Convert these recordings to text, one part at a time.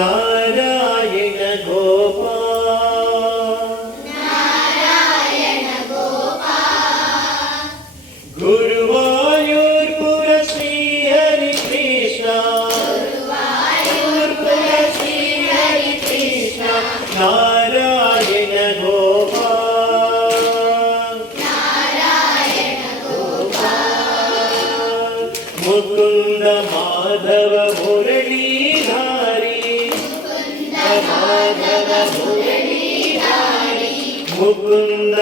ನಾರಾಯಣ ಗುರುವಾಯೂರ್ಪುರ ಶ್ರೀ ಹರಿ ಕೃಷ್ಣ ನಾರಾಯಣ ಮುಕುಂದ ಮಾಧವ ಮುರಳೀಧಾರಿ ಮುಕುಂದ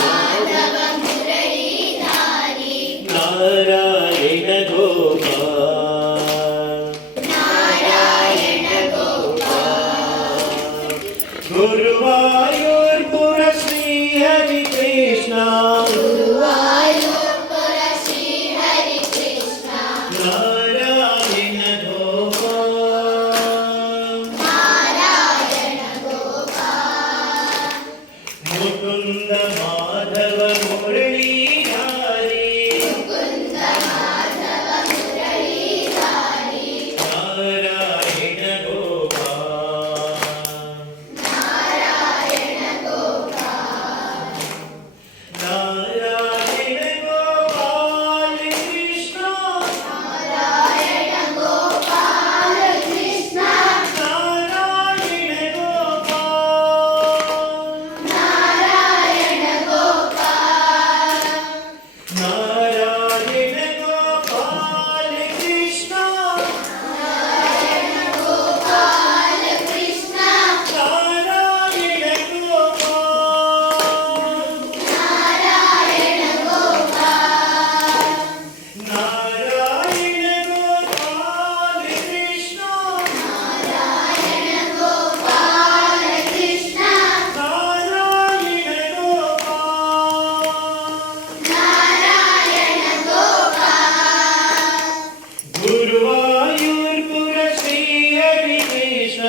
ಮಾಧವ ಮುರಳೀಧಾರಿ ನಾರಾಯಣ ಗುರುವಾಯೂರ್ಪುರ ಶ್ರೀ ಹರಿ ಕೃಷ್ಣ ನಾರಾಯಣ ಮುಕುಂದ ಮಾಧವ ಮುರಳೀಧಾರಿ ನಾರಾಯಣ ನಾರಾಯಣ ಗೋಪಾಲ ಕೃಷ್ಣ ನಾರಾಯಣ ಗೋಪಾಲ ಕೃಷ್ಣ ಗುರುವಾಯೂರ್ಪುರ ಶ್ರೀ ಹರಿ ಕೃಷ್ಣ